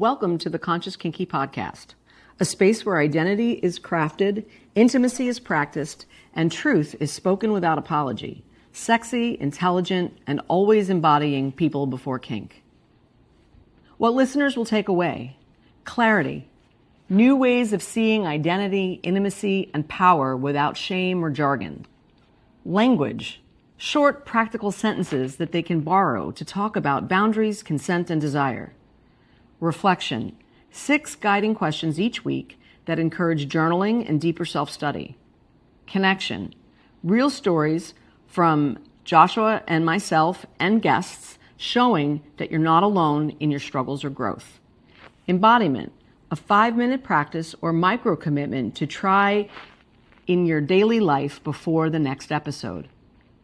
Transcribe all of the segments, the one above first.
Welcome to the Conscious Kinky podcast, a space where identity is crafted, intimacy is practiced, and truth is spoken without apology. Sexy, intelligent, and always embodying people before kink. What listeners will take away: clarity, new ways of seeing identity, intimacy, and power without shame or jargon. Language, short, practical sentences that they can borrow to talk about boundaries, consent, and desire. Reflection, 6 guiding questions each week that encourage journaling and deeper self-study. Connection, real stories from Joshua and myself and guests showing that you're not alone in your struggles or growth. Embodiment, a 5-minute practice or micro commitment to try in your daily life before the next episode.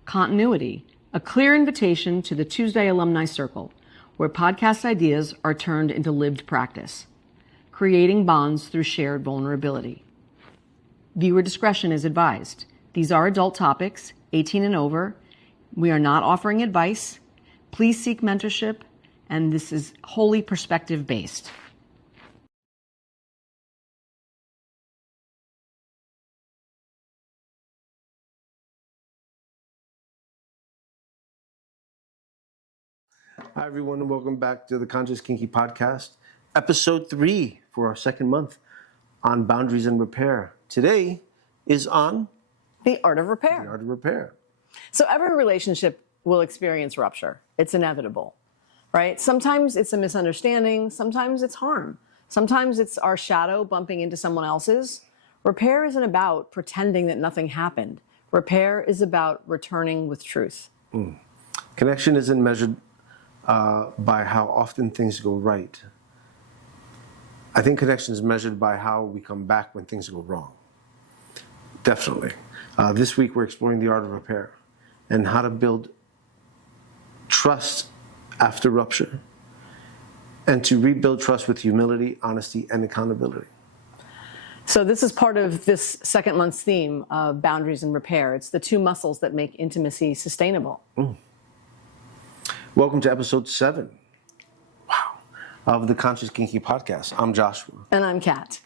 Continuity, a clear invitation to the Tuesday Alumni Circle, where podcast ideas are turned into lived practice, creating bonds through shared vulnerability. Viewer discretion is advised. These are adult topics, 18 and over. We are not offering advice. Please seek mentorship, and this is wholly perspective-based. Hi, everyone, and welcome back to the Conscious Kinky podcast, episode 3 for our second month on boundaries and repair. Today is on The art of repair. the art of repair. So every relationship will experience rupture. It's inevitable, right? Sometimes it's a misunderstanding. Sometimes it's harm. Sometimes it's our shadow bumping into someone else's. Repair isn't about pretending that nothing happened. Repair is about returning with truth. Connection isn't measured by how often things go right. I think connection is measured by how we come back when things go wrong. Definitely. This week we're exploring the art of repair and how to build trust after rupture and to rebuild trust with humility, honesty, and accountability. So this is part of this second month's theme of boundaries and repair. It's the 2 muscles that make intimacy sustainable. Welcome to episode 7. Of the Conscious Kinky podcast. I'm Joshua. And I'm Kat.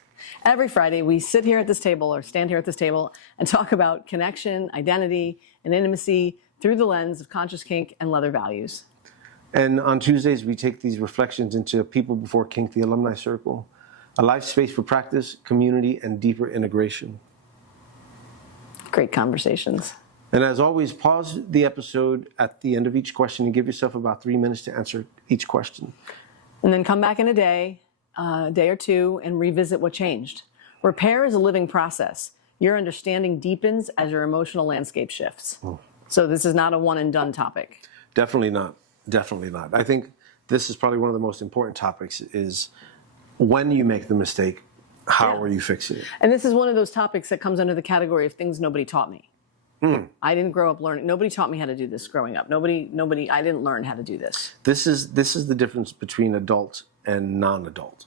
Every Friday, we sit here at this table or stand here at this table and talk about connection, identity, and intimacy through the lens of conscious kink and leather values. And on Tuesdays, we take these reflections into People Before Kink, the Alumni Circle, a life space for practice, community, and deeper integration. Great conversations. And as always, pause the episode at the end of each question and give yourself about 3 minutes to answer each question. And then come back in a day or two, and revisit what changed. Repair is a living process. Your understanding deepens as your emotional landscape shifts. So this is not a one and done topic. Definitely not. Definitely not. I think this is probably one of the most important topics is when you make the mistake, how are you fixing it? And this is one of those topics that comes under the category of things nobody taught me. I didn't grow up learning. Nobody taught me how to do this growing up. Nobody. I didn't learn how to do this. This is the difference between adult and non-adult.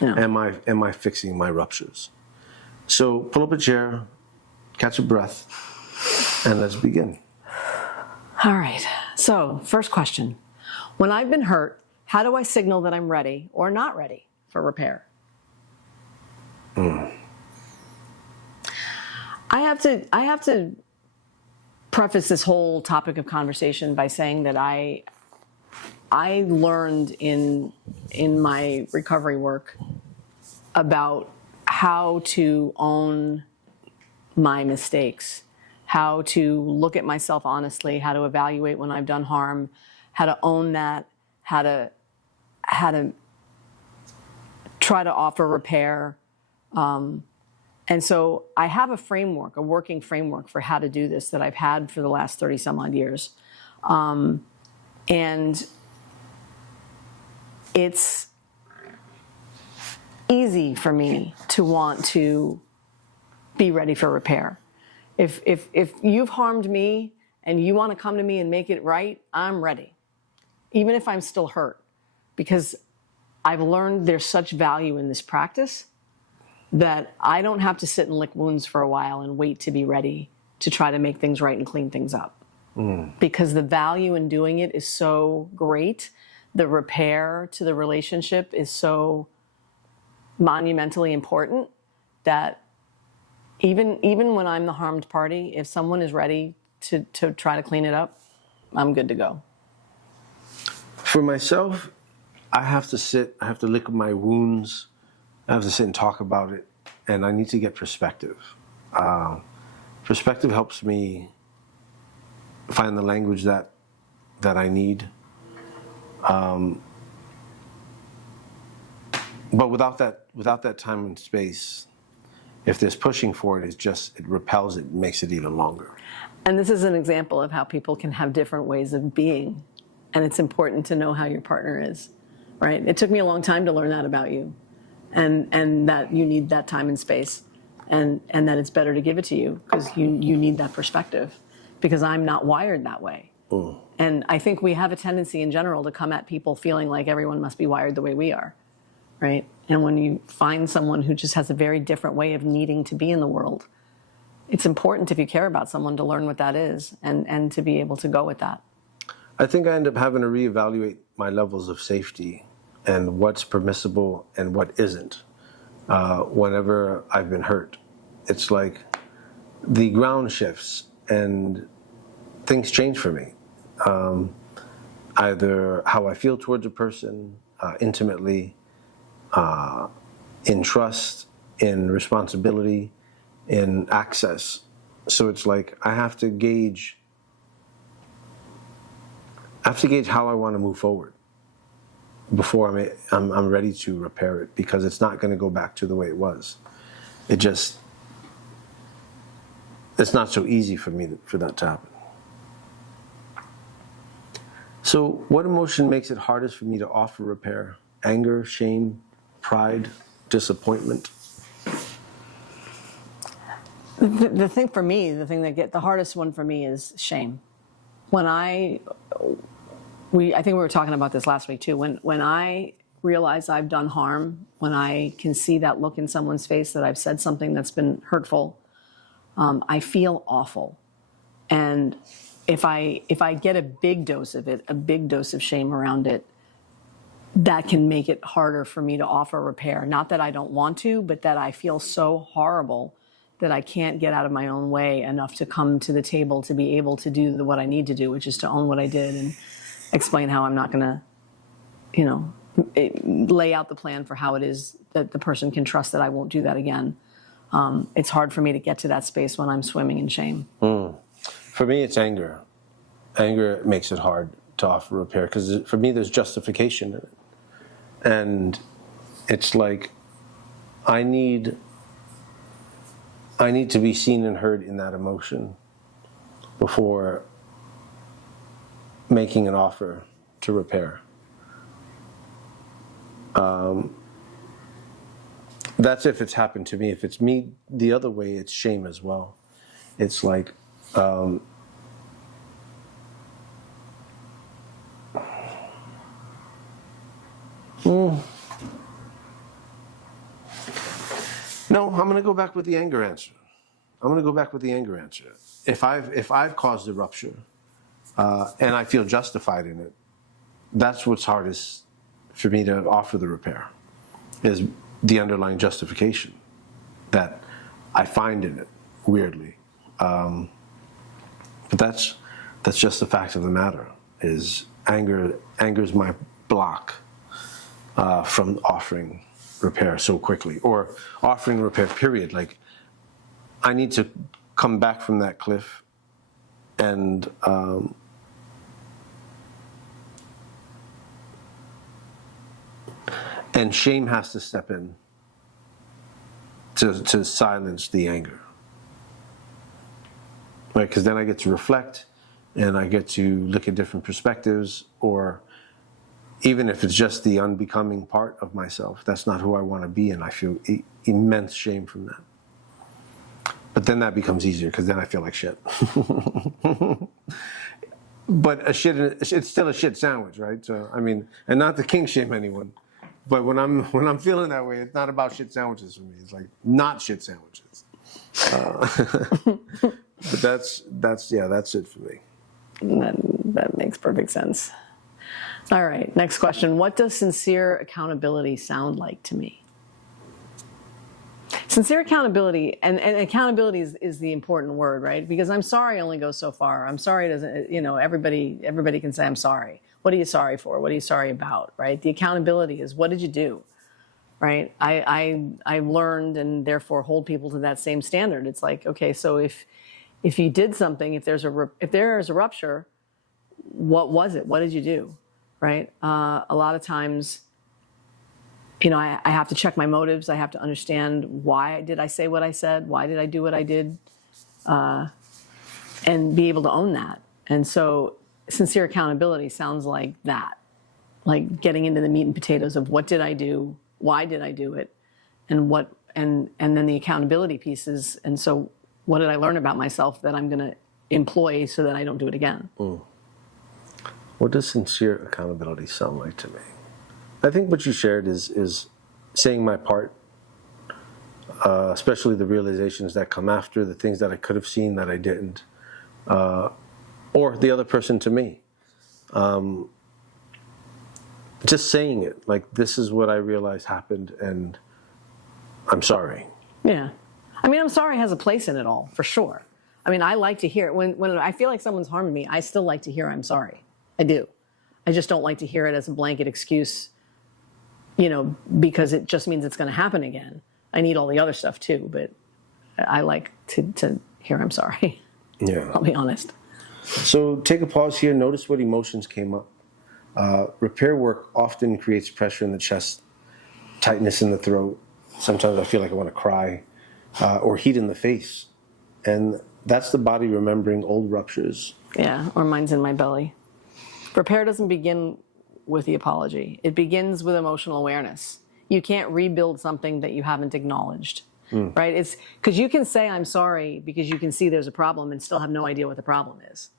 Am I fixing my ruptures? So pull up a chair, catch a breath, and let's begin. All right. So first question: when I've been hurt, how do I signal that I'm ready or not ready for repair? I have to preface this whole topic of conversation by saying that I learned in my recovery work about how to own my mistakes, how to look at myself honestly, how to evaluate when I've done harm, how to own that, how to try to offer repair. And so I have a framework, a working framework for how to do this that I've had for the last 30 some odd years. And it's easy for me to want to be ready for repair. If you've harmed me and you want to come to me and make it right, I'm ready. Even if I'm still hurt, because I've learned there's such value in this practice that I don't have to sit and lick wounds for a while and wait to be ready to try to make things right and clean things up. Because the value in doing it is so great the repair to the relationship is so monumentally important that even when I'm the harmed party, if someone is ready to try to clean it up, I'm good to go. For myself, I have to lick my wounds, I have to sit and talk about it, and I need to get perspective. Perspective helps me find the language that I need. But without that time and space, if there's pushing for it, it repels it, makes it even longer. And this is an example of how people can have different ways of being. And it's important to know how your partner is, right? It took me a long time to learn that about you, and that you need that time and space, and that it's better to give it to you because you need that perspective, because I'm not wired that way. And I think we have a tendency in general to come at people feeling like everyone must be wired the way we are, right? And when you find someone who just has a very different way of needing to be in the world, it's important, if you care about someone, to learn what that is and to be able to go with that. I think I end up having to reevaluate my levels of safety and what's permissible and what isn't whenever I've been hurt. It's like the ground shifts and things change for me. Either how I feel towards a person, intimately, in trust, in responsibility, in access. So it's like I have to gauge how I want to move forward before I'm ready to repair it, because it's not going to go back to the way it was. It's not so easy for me for that to happen. So what emotion makes it hardest for me to offer repair? Anger, shame, pride, disappointment? The thing for me, the hardest one for me is shame. I think we were talking about this last week too. When I realize I've done harm, when I can see that look in someone's face that I've said something that's been hurtful, I feel awful. And if I get a big dose of it, a big dose of shame around it, that can make it harder for me to offer repair. Not that I don't want to, but that I feel so horrible that I can't get out of my own way enough to come to the table to be able to do what I need to do, which is to own what I did and explain how I'm not going to, lay out the plan for how it is that the person can trust that I won't do that again. It's hard for me to get to that space when I'm swimming in shame. For me, it's anger. Anger makes it hard to offer repair because for me, there's justification in it. And it's like I need to be seen and heard in that emotion before making an offer to repair. That's if it's happened to me. If it's me the other way, it's shame as well. It's like No, I'm going to go back with the anger answer. If I've caused a rupture and I feel justified in it, that's what's hardest for me to offer the repair, is the underlying justification that I find in it, weirdly. But that's just the fact of the matter, is anger's my block from offering repair so quickly, or offering repair, period. Like, I need to come back from that cliff and shame has to step in to silence the anger, right? Because then I get to reflect and I get to look at different perspectives, or even if it's just the unbecoming part of myself, that's not who I want to be, and I feel immense shame from that. But then that becomes easier because then I feel like shit. But it's still a shit sandwich, right? So I mean, and not to kink shame anyone, but when I'm feeling that way, it's not about shit sandwiches for me. It's like not shit sandwiches. But that's it for me. That makes perfect sense. All right, next question. What does sincere accountability sound like to me? Sincere accountability, and accountability is the important word, right? Because I'm sorry only goes so far. I'm sorry doesn't, everybody can say I'm sorry. What are you sorry for? What are you sorry about, right? The accountability is, what did you do, right? I've learned and therefore hold people to that same standard. It's like, okay, so if you did something, if there is a rupture, what was it? What did you do, right? A lot of times, I have to check my motives. I have to understand, why did I say what I said? Why did I do what I did? And be able to own that. And so sincere accountability sounds like that, like getting into the meat and potatoes of what did I do? Why did I do it? And then the accountability pieces. And so what did I learn about myself that I'm going to employ so that I don't do it again? What does sincere accountability sound like to me? I think what you shared is saying my part, especially the realizations that come after, the things that I could have seen that I didn't, or the other person to me. Just saying it, like, this is what I realized happened, and I'm sorry. Yeah. I mean, I'm sorry has a place in it all, for sure. I mean, I like to hear it. When I feel like someone's harmed me, I still like to hear I'm sorry. I do. I just don't like to hear it as a blanket excuse, because it just means it's going to happen again. I need all the other stuff too, but I like to hear I'm sorry. Yeah. I'll be honest. So take a pause here. Notice what emotions came up. Repair work often creates pressure in the chest, tightness in the throat. Sometimes I feel like I want to cry, or heat in the face. And that's the body remembering old ruptures. Yeah, or mine's in my belly. Repair doesn't begin with the apology. It begins with emotional awareness. You can't rebuild something that you haven't acknowledged, right? It's because you can say I'm sorry because you can see there's a problem and still have no idea what the problem is,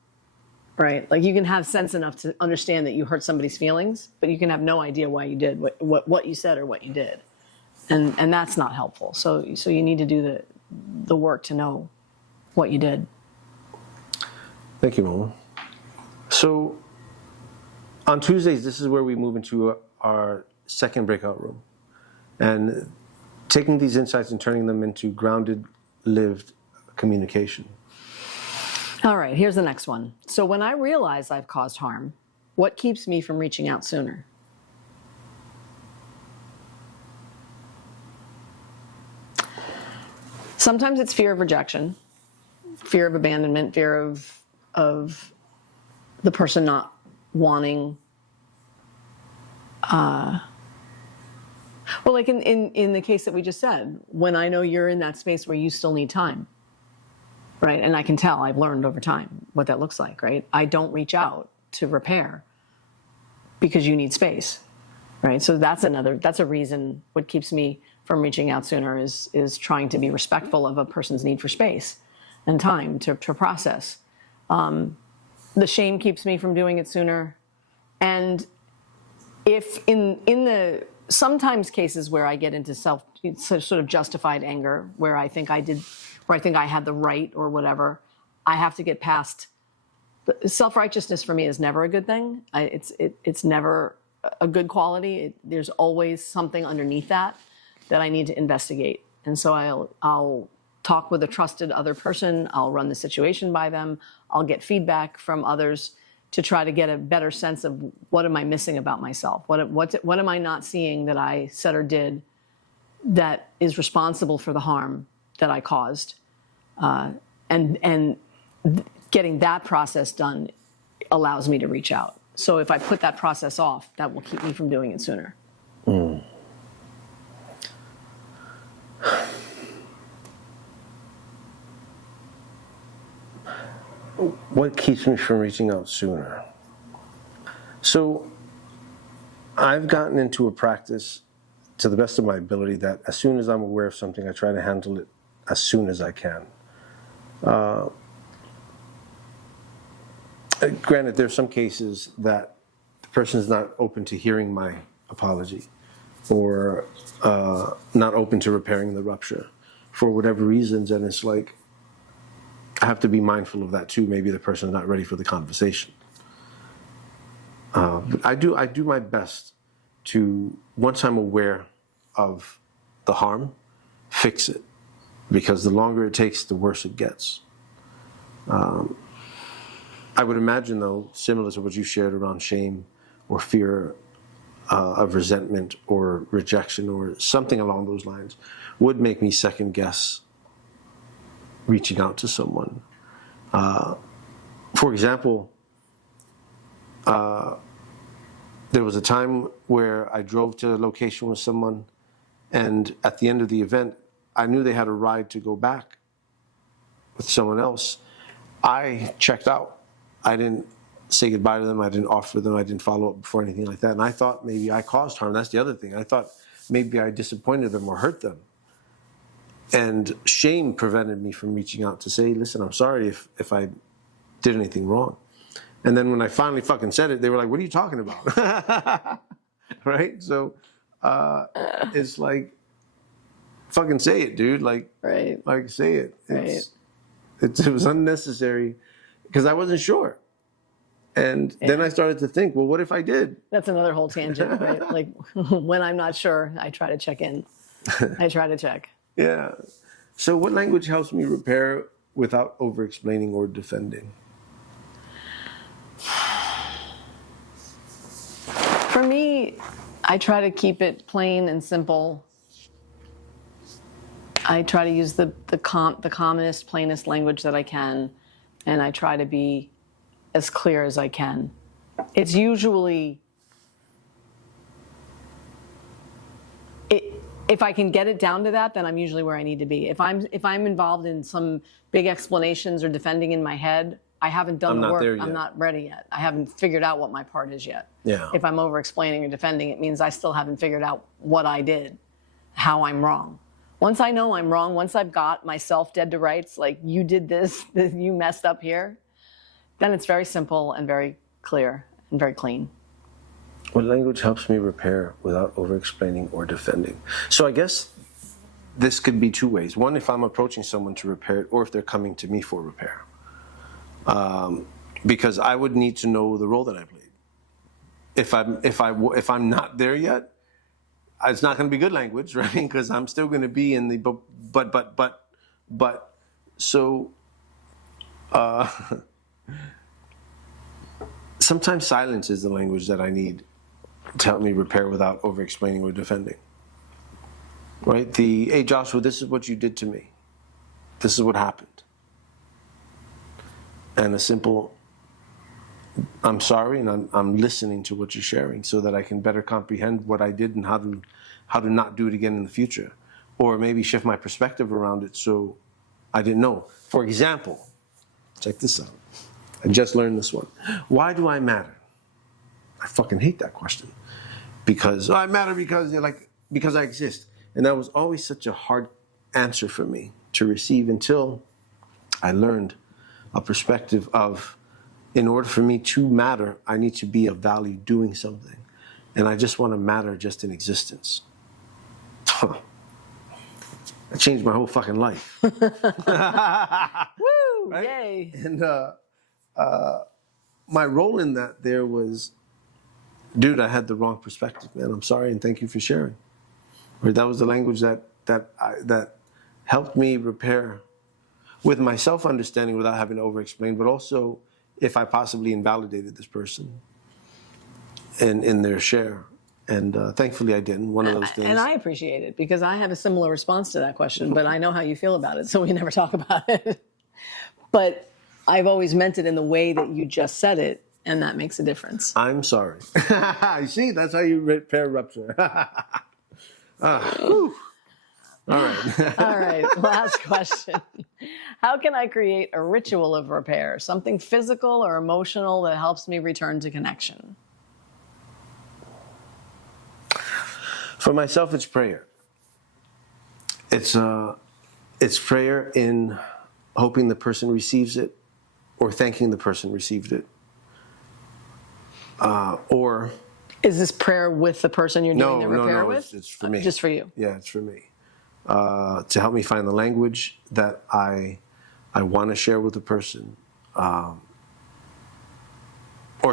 right? Like, you can have sense enough to understand that you hurt somebody's feelings, but you can have no idea why you did what you said or what you did, and that's not helpful. So you need to do the work to know what you did. Thank you, Mama. So on Tuesdays, this is where we move into our second breakout room, and taking these insights and turning them into grounded, lived communication. All right, here's the next one. So when I realize I've caused harm, what keeps me from reaching out sooner? Sometimes it's fear of rejection, fear of abandonment, fear of the person not wanting. Well, like in the case that we just said, when I know you're in that space where you still need time, right? And I can tell, I've learned over time what that looks like, right? I don't reach out to repair because you need space, right? So that's a reason what keeps me from reaching out sooner is trying to be respectful of a person's need for space and time to process. The shame keeps me from doing it sooner. And if in the sometimes cases where I get into sort of justified anger, where I think I had the right or whatever, I have to get past. Self-righteousness for me is never a good thing. It's never a good quality. There's always something underneath that I need to investigate. And so I'll talk with a trusted other person. I'll run the situation by them. I'll get feedback from others to try to get a better sense of what am I missing about myself? What am I not seeing that I said or did that is responsible for the harm that I caused? And getting that process done allows me to reach out. So if I put that process off, that will keep me from doing it sooner. What keeps me from reaching out sooner? So I've gotten into a practice, to the best of my ability, that as soon as I'm aware of something, I try to handle it as soon as I can. Granted, there's some cases that the person is not open to hearing my apology, or not open to repairing the rupture for whatever reasons, and it's like, I have to be mindful of that too. Maybe the person's not ready for the conversation. But I do my best to, once I'm aware of the harm, fix it, because the longer it takes, the worse it gets. I would imagine, though, similar to what you shared around shame or fear of resentment or rejection or something along those lines, would make me second guess reaching out to someone. For example, there was a time where I drove to a location with someone, and at the end of the event, I knew they had a ride to go back with someone else. I checked out. I didn't say goodbye to them. I didn't offer them. I didn't follow up before anything like that. And I thought maybe I caused harm. That's the other thing. I thought maybe I disappointed them or hurt them. And shame prevented me from reaching out to say, listen, I'm sorry if I did anything wrong. And then when I finally fucking said it, they were like, what are you talking about? Right? So it's like, fucking say it, dude. Like, Right. like say it. Right. It was unnecessary because I wasn't sure. And then I started to think, well, what if I did? That's another whole tangent, right? Like when I'm not sure, I try to check in. I try to check. Yeah. So what language helps me repair without over-explaining or defending? For me, I try to keep it plain and simple. I try to use the commonest, plainest language that I can, and I try to be as clear as I can. It's usually, if I can get it down to that, then I'm usually where I need to be. If I'm involved in some big explanations or defending in my head, I haven't done the work. I'm not ready yet. I haven't figured out what my part is yet. Yeah. If I'm over explaining or defending, it means I still haven't figured out what I did, how I'm wrong. Once I know I'm wrong, once I've got myself dead to rights, like you did this, you messed up here, then it's very simple and very clear and very clean. What language helps me repair without over-explaining or defending? So I guess this could be two ways. One, if I'm approaching someone to repair it, or if they're coming to me for repair. Because I would need to know the role that I played. If I'm not there yet, it's not going to be good language, right? Because I'm still going to be in the but. So sometimes silence is the language that I need to help me repair without over-explaining or defending. Right? Hey Joshua, this is what you did to me. This is what happened. And a simple, I'm sorry, and I'm listening to what you're sharing so that I can better comprehend what I did and how to not do it again in the future. Or maybe shift my perspective around it so I didn't know. For example, check this out. I just learned this one. Why do I matter? I fucking hate that question. Because I matter because I exist. And that was always such a hard answer for me to receive until I learned a perspective of, in order for me to matter, I need to be of value doing something. And I just want to matter just in existence. That changed my whole fucking life. Woo! Right? Yay! And my role in that there was, dude, I had the wrong perspective, man. I'm sorry, and thank you for sharing. Right? That was the language that helped me repair with my self-understanding without having to over-explain, but also if I possibly invalidated this person in their share. And thancfully I didn't, one of those things. And I appreciate it because I have a similar response to that question, but I know how you feel about it, so we never talk about it. But I've always meant it in the way that you just said it, and that makes a difference. I'm sorry. See, that's how you repair rupture. All right. All right, last question. How can I create a ritual of repair, something physical or emotional that helps me return to connection? For myself, it's prayer. It's prayer in hoping the person receives it or thanking the person received it. Or... Is this prayer with the person you're doing the repair with? It's for me. Just for you? Yeah, it's for me. To help me find the language that I want to share with the person. Or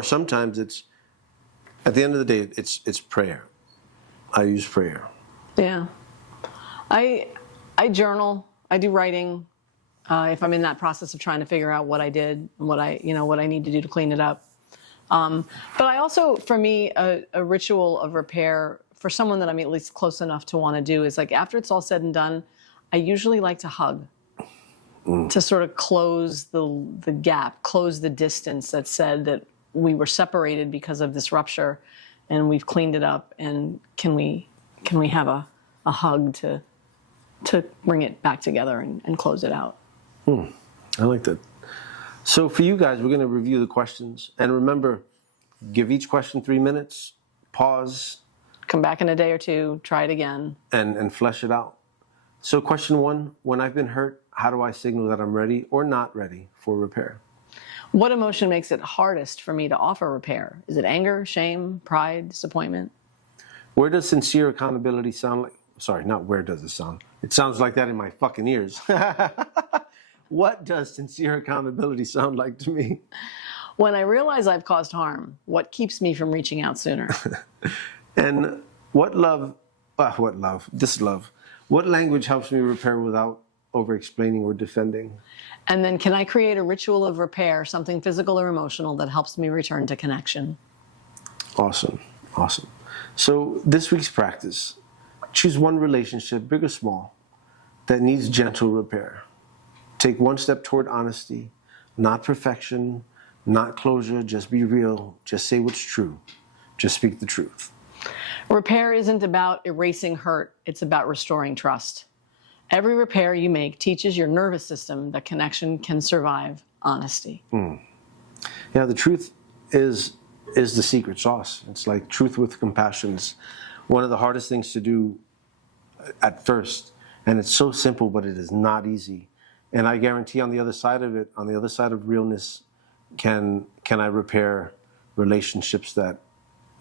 sometimes it's At the end of the day, it's prayer. I use prayer. Yeah. I journal. I do writing. If I'm in that process of trying to figure out what I did and what I need to do to clean it up. But I also, for me, a ritual of repair for someone that I'm at least close enough to want to do is like after it's all said and done, I usually like to hug to sort of close the gap, close the distance that said that we were separated because of this rupture, and we've cleaned it up. And can we have a hug to bring it back together and close it out? I like that. So for you guys, we're going to review the questions. And remember, give each question 3 minutes, pause. Come back in a day or two, try it again. And flesh it out. So question 1, when I've been hurt, how do I signal that I'm ready or not ready for repair? What emotion makes it hardest for me to offer repair? Is it anger, shame, pride, disappointment? Where does sincere accountability sound like? Sorry, not where does it sound. It sounds like that in my fucking ears. What does sincere accountability sound like to me? When I realize I've caused harm, what keeps me from reaching out sooner? And what language helps me repair without over-explaining or defending? And then can I create a ritual of repair, something physical or emotional that helps me return to connection? Awesome. So this week's practice, choose one relationship, big or small, that needs gentle repair. Take one step toward honesty, not perfection, not closure, just be real, just say what's true, just speak the truth. Repair isn't about erasing hurt, it's about restoring trust. Every repair you make teaches your nervous system that connection can survive honesty. Yeah, the truth is the secret sauce. It's like truth with compassion. It's one of the hardest things to do at first. And it's so simple, but it is not easy. And I guarantee on the other side of it, on the other side of realness, can I repair relationships that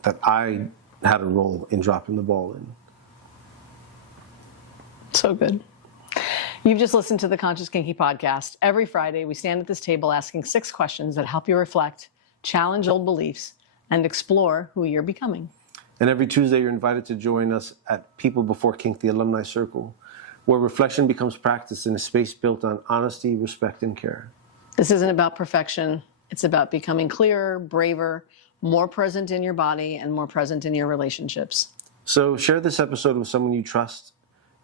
I had a role in dropping the ball in. So good. You've just listened to the Conscious Kinky podcast. Every Friday, we stand at this table asking 6 questions that help you reflect, challenge old beliefs, and explore who you're becoming. And every Tuesday, you're invited to join us at People Before Kink, the Alumni Circle, where reflection becomes practice in a space built on honesty, respect, and care. This isn't about perfection. It's about becoming clearer, braver, more present in your body, and more present in your relationships. So share this episode with someone you trust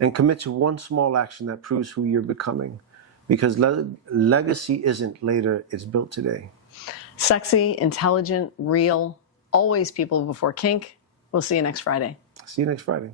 and commit to one small action that proves who you're becoming. Because legacy isn't later, it's built today. Sexy, intelligent, real, always people before kink. We'll see you next Friday. See you next Friday.